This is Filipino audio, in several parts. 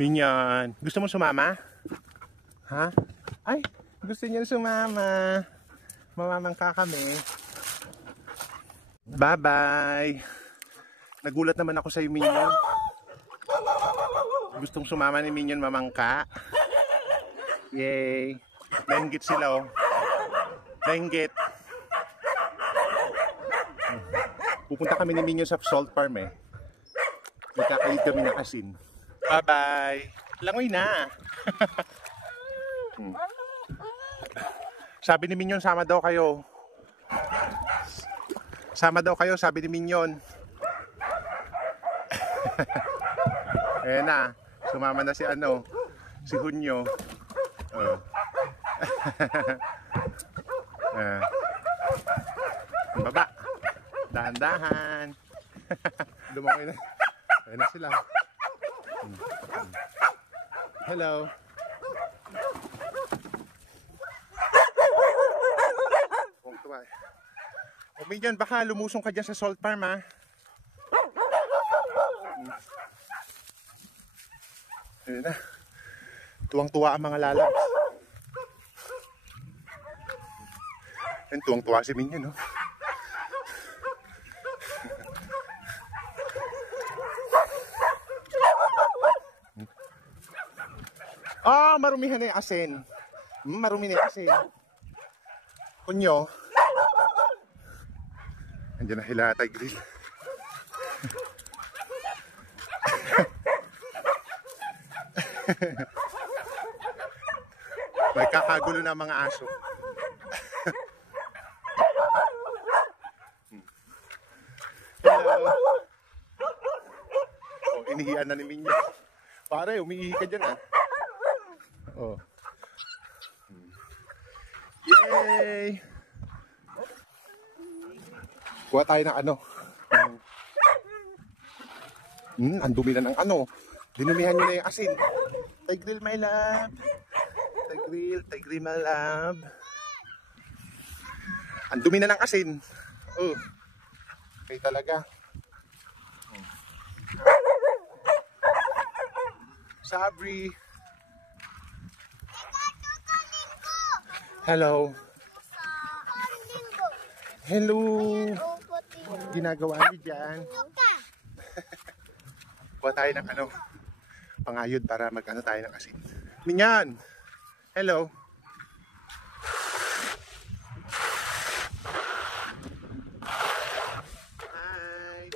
Minyan, gusto mo sumama? Ha? Ay, gusto niya sumama. Mamamangka kami. Bye-bye. Nagulat naman ako sa iyo, Minyan. Gustong sumama ni Minyan mamangka. Yay. Nainggit sila, oh. Nainggit. Pupunta kami ni Minyan sa salt farm, eh. Nagkakalit kami ng asin. Bye-bye. Langoy na. Sabi ni Minyon, sama daw kayo. Sama daw kayo, sabi ni Minyon. Ayan na. Sumama na si ano, si Hunyo. Baba. Dahan-dahan. Lumakoy na. Ayan na sila. Hello. O Minyan, baka lumusong ka dyan sa salt farm, ha? Ayan na. Tuwang-tuwa ang mga lalabs. Ayan, tuwang-tuwa si Minyan, no? Ah, marumihan na yung asin. Marumi na yung asin. Kunyo. Andiyan na Hilatay Grill. May kakagulo na mga aso. Hello. Oh, inihian na ni Minyo. Pare, umiihi ka dyan, ah. Oh. Yay! Kuha tayo ng ano. Ang dumi na ng ano. Dinumihan nyo na yung asin. Tay Grill, my love. Tay Grill, my love. Ang dumi na ng asin. Oh. Okay talaga. Sabri. Hello. Hello. Ginagawa niyo dyan. Kuha tayo ng ano, pangayod para mag-ano tayo ng asin. Minyan. Hello. Hi.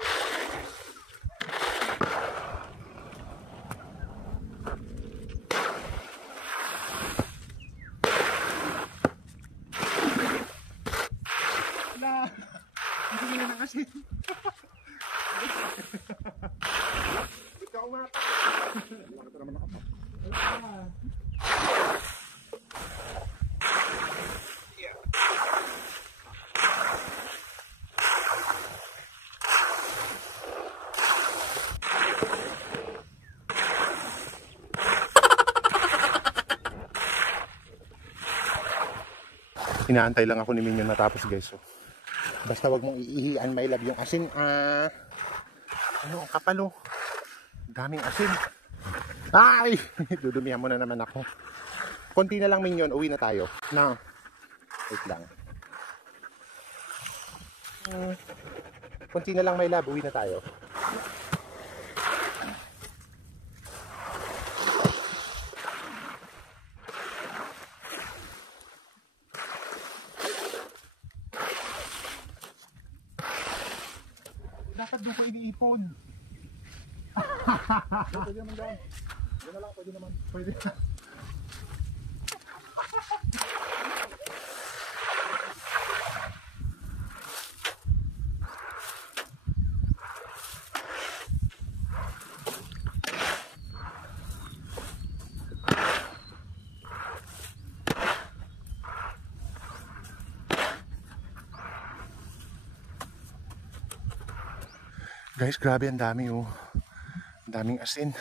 Hindi na nakasin. Ikaw mata. Ito naman ako. Inaantay lang ako ni Minyon matapos, guys. So, basta wag mong iihian, my love, yung asin. Ano, ang kapalo. Daming asin. Ay! Dudumihan mo na naman ako. Konti na lang, Minyon. Uwi na tayo. Na. Wait lang. Konti na lang, my love. Uwi na tayo. Dapat doon ko iniipon. Pwede naman dyan. Yan na lang, pwede naman. Pwede na. Guys, grabe, ang dami, oh. Ang daming asin.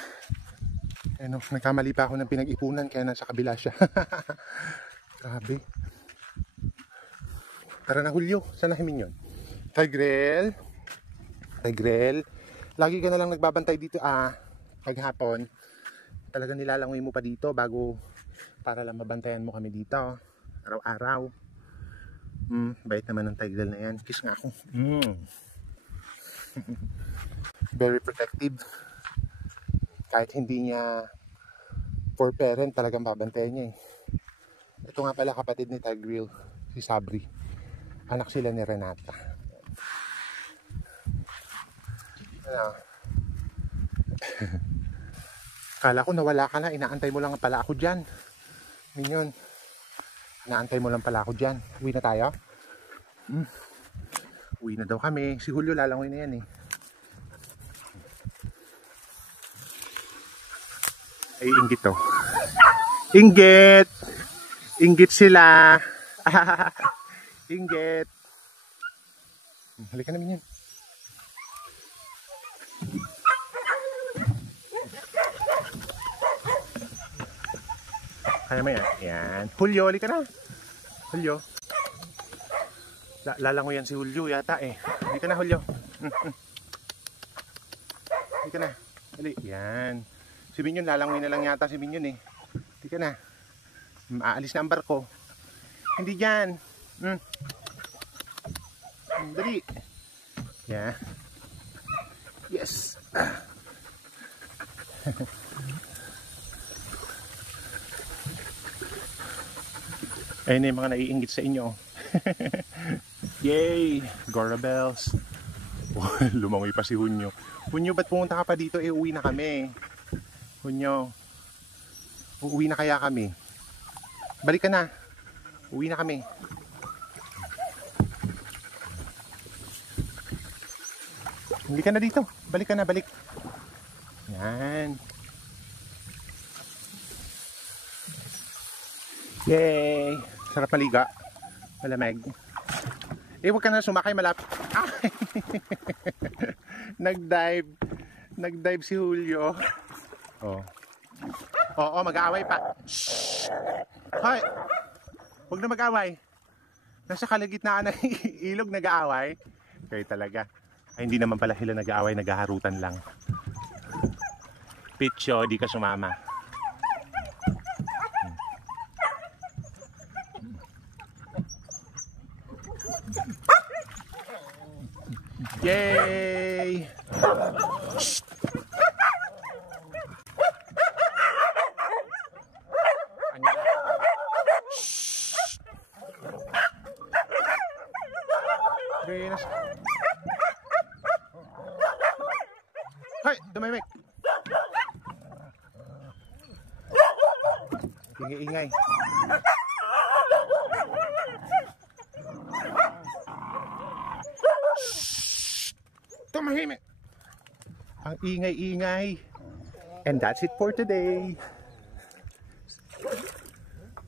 Ano, nagkamali pa ako ng pinag-ipunan kaya nasa kabila siya. Grabe. Tara na, Julio. Saan na Minyon? Tay Grill. Tay Grill. Lagi ka na lang nagbabantay dito, paghapon. Talagang nilalangoy mo pa dito bago para lang mabantayan mo kami dito. Araw-araw. Bait naman ng tiger na yan. Kiss nga ako. Very protective. Kahit hindi niya for parent, talagang babantayan niya eh. Ito nga pala kapatid ni Tigreal, si Sabri. Anak sila ni Renata. Ano? Kala ko nawala ka na, inaantay mo lang pala ako dyan. Minyon, inaantay mo lang pala ako dyan. Uwi na tayo? Uwi na daw kami. Si Julio lalangoy na yan eh. Ay, inggit to. Inggit! Inggit sila! Inggit! Halika na Minyon. Kaya mo yan? Yan. Julio, halika na. Julio. Lalangoy yan si Julio yata eh. Halika na Julio. Halika na. Halika. Yan. Si Minyon lalangoy na lang yata si Minyon eh. Halika na. Aalis na ang barko. Hindi dyan. Dali. Yeah. Yes. Ayun na yung mga naiinggit sa inyo. Yay! Gora bells. Lumangoy pa si Hunyo. Hunyo, ba't pumunta ka pa dito? Eh, uwi na kami. Hunyo. Uuwi na kaya kami. Balik ka na. Uwi na kami. Hindi ka na dito. Balik ka na, balik. Yan. Yay! Sarap maliga. Malamig. Eh, huwag ka na sumakay malapit. Ah! Nag-dive. Nag-dive si Julio. Oh. Oo, mag-aaway pa. Shhh! Hoy! Huwag na mag-aaway. Nasa kalagitnaan ng ilog nag-aaway. Kayo talaga. Ay, hindi naman pala sila nag-aaway, naghaharutan lang. Picho, di ka sumama. Yay! Shhh! Shhh! Hoy! Tumimik! Ingay-ingay. Tumahimik! Ang ingay-ingay. And that's it for today.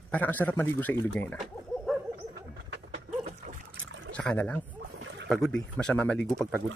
Parang ang sarap maligo sa ilog ngayon ah. Saka na lang. Pagod eh. Masama maligo pag pagod.